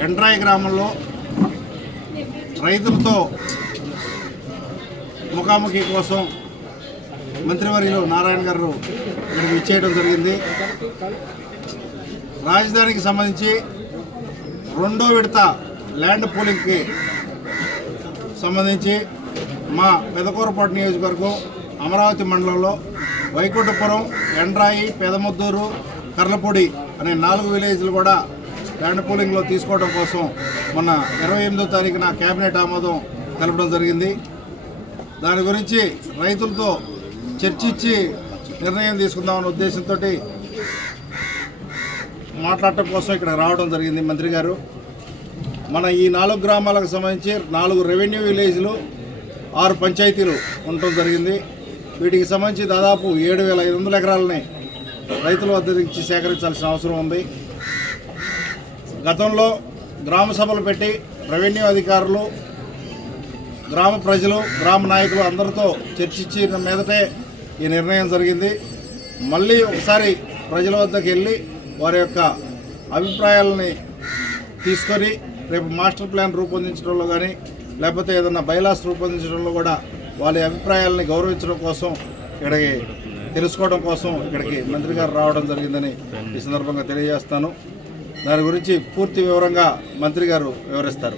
ఎండ్రాయి గ్రామంలో రైతులతో ముఖాముఖి కోసం మంత్రివర్యులు నారాయణ గారు ఇక్కడికి ఇచ్చేయడం జరిగింది. రాజధానికి సంబంధించి రెండో విడత ల్యాండ్ పూలింగ్కి సంబంధించి మా పెదకూరపాటు నియోజకవర్గం అమరావతి మండలంలో వైకుంఠపురం ఎండ్రాయి పెదముద్దూరు కర్లపూడి అనే నాలుగు విలేజ్లు కూడా ల్యాండ్ పూలింగ్లో తీసుకోవడం కోసం మొన్న ఇరవై ఎనిమిదో తారీఖున కేబినెట్ ఆమోదం తెలపడం జరిగింది. దాని గురించి రైతులతో చర్చించి నిర్ణయం తీసుకుందామనే ఉద్దేశంతో మాట్లాడటం కోసం ఇక్కడ రావడం జరిగింది మంత్రి గారు. మన ఈ నాలుగు గ్రామాలకు సంబంధించి నాలుగు రెవెన్యూ విలేజ్లు ఆరు పంచాయతీలు ఉండటం జరిగింది. వీటికి సంబంధించి దాదాపు ఏడు వేల ఐదు వందల ఎకరాలని రైతుల వద్ద నుంచి సేకరించాల్సిన అవసరం ఉంది. గతంలో గ్రామ సభలు పెట్టి రెవెన్యూ అధికారులు గ్రామ ప్రజలు గ్రామ నాయకులు అందరితో చర్చించిన మీదటే ఈ నిర్ణయం జరిగింది. మళ్ళీ ఒకసారి ప్రజల వద్దకు వెళ్ళి వారి యొక్క అభిప్రాయాలని తీసుకొని రేపు మాస్టర్ ప్లాన్ రూపొందించడంలో కానీ లేకపోతే ఏదైనా బైలాస్ రూపొందించడంలో కూడా వాళ్ళ అభిప్రాయాలని గౌరవించడం కోసం ఇక్కడికి తెలుసుకోవడం కోసం ఇక్కడికి మంత్రి గారు రావడం జరిగిందని ఈ సందర్భంగా తెలియజేస్తాను. దాని గురించి పూర్తి వివరంగా మంత్రి గారు వివరిస్తారు.